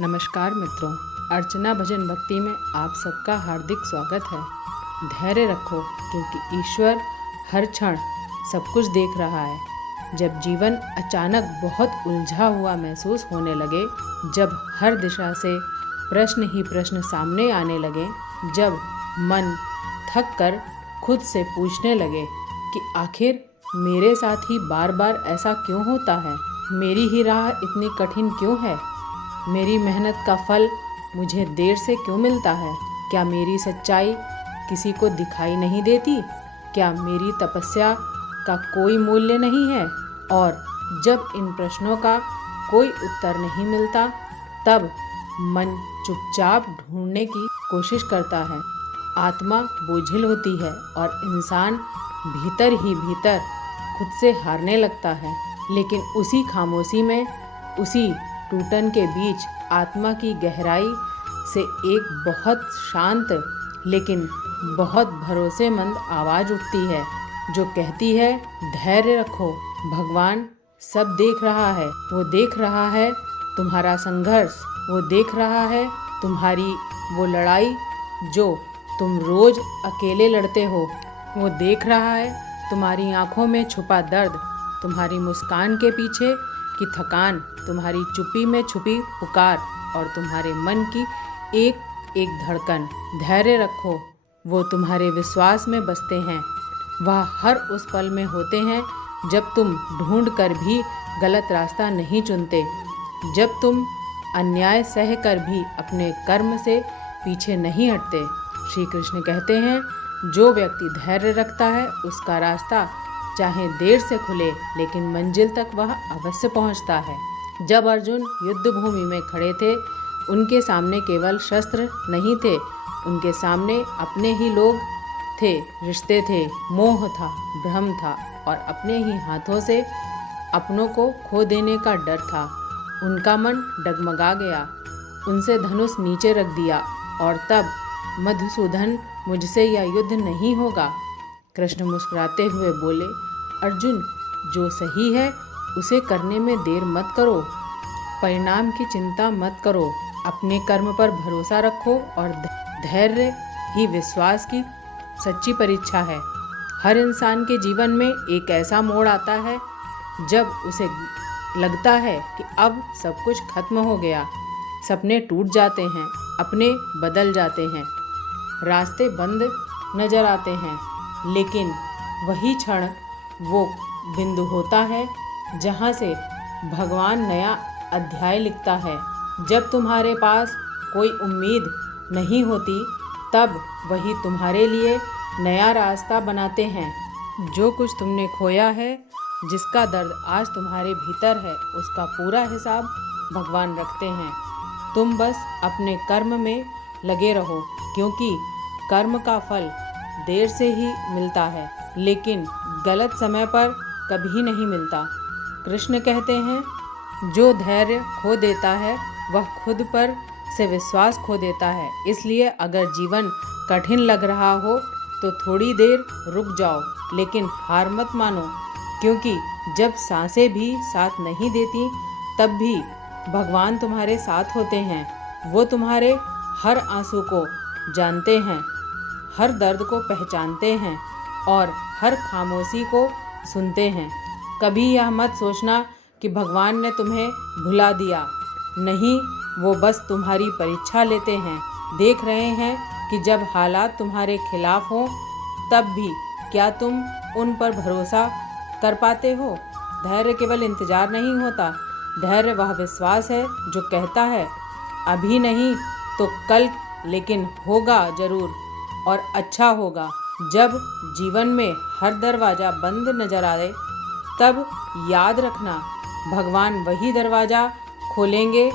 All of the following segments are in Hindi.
नमस्कार मित्रों, अर्चना भजन भक्ति में आप सबका हार्दिक स्वागत है। धैर्य रखो क्योंकि ईश्वर हर क्षण सब कुछ देख रहा है। जब जीवन अचानक बहुत उलझा हुआ महसूस होने लगे, जब हर दिशा से प्रश्न ही प्रश्न सामने आने लगे, जब मन थक कर खुद से पूछने लगे कि आखिर मेरे साथ ही बार बार ऐसा क्यों होता है, मेरी ही राह इतनी कठिन क्यों है, मेरी मेहनत का फल मुझे देर से क्यों मिलता है, क्या मेरी सच्चाई किसी को दिखाई नहीं देती, क्या मेरी तपस्या का कोई मूल्य नहीं है। और जब इन प्रश्नों का कोई उत्तर नहीं मिलता, तब मन चुपचाप ढूंढने की कोशिश करता है। आत्मा बोझिल होती है और इंसान भीतर ही भीतर खुद से हारने लगता है। लेकिन उसी खामोशी में, उसी टूटन के बीच आत्मा की गहराई से एक बहुत शांत लेकिन बहुत भरोसेमंद आवाज़ उठती है, जो कहती है, धैर्य रखो, भगवान सब देख रहा है। वो देख रहा है तुम्हारा संघर्ष, वो देख रहा है तुम्हारी वो लड़ाई जो तुम रोज अकेले लड़ते हो, वो देख रहा है तुम्हारी आंखों में छुपा दर्द, तुम्हारी मुस्कान के पीछे की थकान, तुम्हारी चुप्पी में छुपी पुकार और तुम्हारे मन की एक एक धड़कन। धैर्य रखो, वो तुम्हारे विश्वास में बसते हैं। वह हर उस पल में होते हैं जब तुम ढूंढ कर भी गलत रास्ता नहीं चुनते, जब तुम अन्याय सह कर भी अपने कर्म से पीछे नहीं हटते। श्री कृष्ण कहते हैं, जो व्यक्ति धैर्य रखता है उसका रास्ता चाहे देर से खुले, लेकिन मंजिल तक वह अवश्य पहुंचता है। जब अर्जुन युद्ध भूमि में खड़े थे, उनके सामने केवल शस्त्र नहीं थे, उनके सामने अपने ही लोग थे, रिश्ते थे, मोह था, भ्रम था और अपने ही हाथों से अपनों को खो देने का डर था। उनका मन डगमगा गया, उनसे धनुष नीचे रख दिया और तब, मधुसूदन, मुझसे यह युद्ध नहीं होगा। कृष्ण मुस्कुराते हुए बोले, अर्जुन, जो सही है उसे करने में देर मत करो, परिणाम की चिंता मत करो, अपने कर्म पर भरोसा रखो और धैर्य ही विश्वास की सच्ची परीक्षा है। हर इंसान के जीवन में एक ऐसा मोड़ आता है जब उसे लगता है कि अब सब कुछ खत्म हो गया, सपने टूट जाते हैं, अपने बदल जाते हैं, रास्ते बंद नजर आते हैं, लेकिन वही क्षण वो बिंदु होता है जहाँ से भगवान नया अध्याय लिखता है। जब तुम्हारे पास कोई उम्मीद नहीं होती, तब वही तुम्हारे लिए नया रास्ता बनाते हैं। जो कुछ तुमने खोया है, जिसका दर्द आज तुम्हारे भीतर है, उसका पूरा हिसाब भगवान रखते हैं। तुम बस अपने कर्म में लगे रहो, क्योंकि कर्म का फल देर से ही मिलता है, लेकिन गलत समय पर कभी नहीं मिलता। कृष्ण कहते हैं, जो धैर्य खो देता है वह खुद पर से विश्वास खो देता है। इसलिए अगर जीवन कठिन लग रहा हो तो थोड़ी देर रुक जाओ, लेकिन हार मत मानो, क्योंकि जब सांसें भी साथ नहीं देती, तब भी भगवान तुम्हारे साथ होते हैं। वो तुम्हारे हर आंसू को जानते हैं, हर दर्द को पहचानते हैं और हर खामोशी को सुनते हैं। कभी यह मत सोचना कि भगवान ने तुम्हें भुला दिया, नहीं, वो बस तुम्हारी परीक्षा लेते हैं। देख रहे हैं कि जब हालात तुम्हारे खिलाफ हों, तब भी क्या तुम उन पर भरोसा कर पाते हो। धैर्य केवल इंतजार नहीं होता, धैर्य वह विश्वास है जो कहता है, अभी नहीं तो कल, लेकिन होगा जरूर और अच्छा होगा। जब जीवन में हर दरवाज़ा बंद नजर आए, तब याद रखना, भगवान वही दरवाज़ा खोलेंगे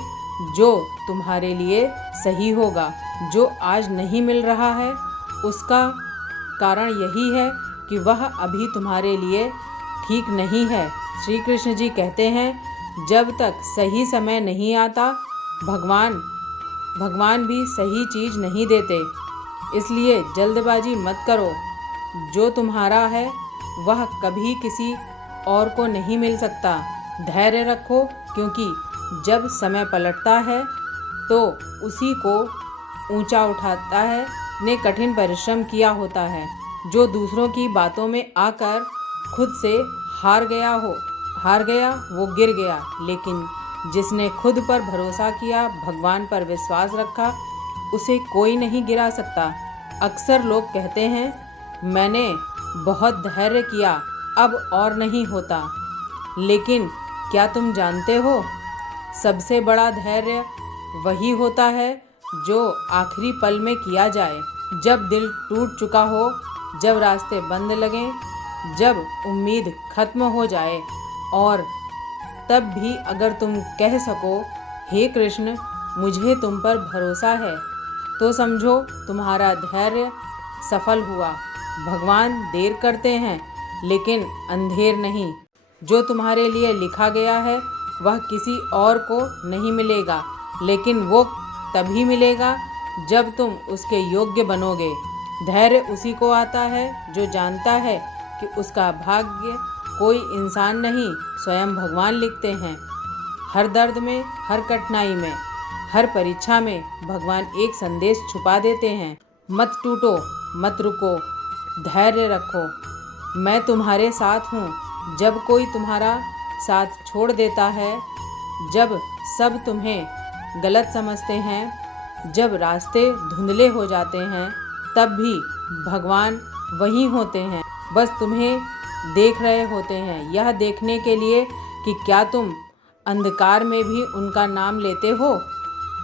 जो तुम्हारे लिए सही होगा। जो आज नहीं मिल रहा है, उसका कारण यही है कि वह अभी तुम्हारे लिए ठीक नहीं है। श्री कृष्ण जी कहते हैं, जब तक सही समय नहीं आता, भगवान भी सही चीज़ नहीं देते। इसलिए जल्दबाजी मत करो, जो तुम्हारा है वह कभी किसी और को नहीं मिल सकता। धैर्य रखो, क्योंकि जब समय पलटता है तो उसी को ऊंचा उठाता है ने कठिन परिश्रम किया होता है। जो दूसरों की बातों में आकर खुद से हार गया वो गिर गया, लेकिन जिसने खुद पर भरोसा किया, भगवान पर विश्वास रखा, उसे कोई नहीं गिरा सकता। अक्सर लोग कहते हैं मैंने बहुत धैर्य किया, अब और नहीं होता। लेकिन क्या तुम जानते हो, सबसे बड़ा धैर्य वही होता है जो आखिरी पल में किया जाए, जब दिल टूट चुका हो, जब रास्ते बंद लगें, जब उम्मीद खत्म हो जाए, और तब भी अगर तुम कह सको हे कृष्ण मुझे तुम पर भरोसा है, तो समझो तुम्हारा धैर्य सफल हुआ। भगवान देर करते हैं लेकिन अंधेर नहीं। जो तुम्हारे लिए लिखा गया है वह किसी और को नहीं मिलेगा, लेकिन वो तभी मिलेगा जब तुम उसके योग्य बनोगे। धैर्य उसी को आता है जो जानता है कि उसका भाग्य कोई इंसान नहीं, स्वयं भगवान लिखते हैं। हर दर्द में, हर कठिनाई में, हर परीक्षा में भगवान एक संदेश छुपा देते हैं। मत टूटो, मत रुको, धैर्य रखो, मैं तुम्हारे साथ हूँ। जब कोई तुम्हारा साथ छोड़ देता है, जब सब तुम्हें गलत समझते हैं, जब रास्ते धुंधले हो जाते हैं, तब भी भगवान वहीं होते हैं, बस तुम्हें देख रहे होते हैं, यह देखने के लिए कि क्या तुम अंधकार में भी उनका नाम लेते हो।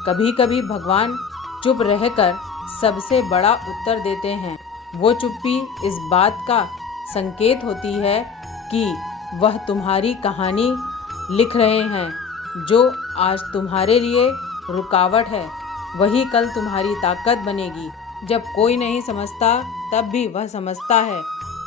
कभी कभी भगवान चुप रहकर सबसे बड़ा उत्तर देते हैं। वो चुप्पी इस बात का संकेत होती है कि वह तुम्हारी कहानी लिख रहे हैं। जो आज तुम्हारे लिए रुकावट है, वही कल तुम्हारी ताकत बनेगी। जब कोई नहीं समझता तब भी वह समझता है,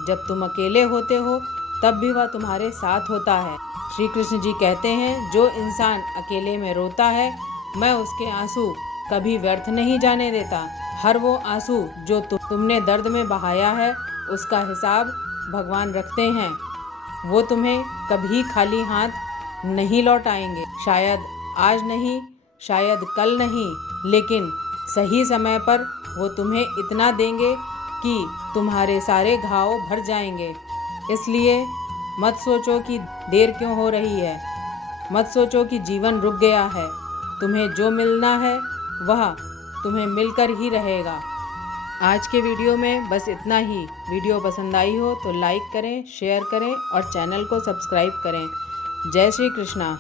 जब तुम अकेले होते हो तब भी वह तुम्हारे साथ होता है। श्री कृष्ण जी कहते हैं जो इंसान अकेले में रोता है, मैं उसके आंसू कभी व्यर्थ नहीं जाने देता। हर वो आंसू जो तुमने दर्द में बहाया है, उसका हिसाब भगवान रखते हैं। वो तुम्हें कभी खाली हाथ नहीं लौटाएंगे। शायद आज नहीं, शायद कल नहीं, लेकिन सही समय पर वो तुम्हें इतना देंगे कि तुम्हारे सारे घाव भर जाएंगे। इसलिए मत सोचो कि देर क्यों हो रही है, मत सोचो कि जीवन रुक गया है। तुम्हें जो मिलना है वह तुम्हें मिलकर ही रहेगा। आज के वीडियो में बस इतना ही। वीडियो पसंद आई हो तो लाइक करें, शेयर करें और चैनल को सब्सक्राइब करें। जय श्री कृष्णा।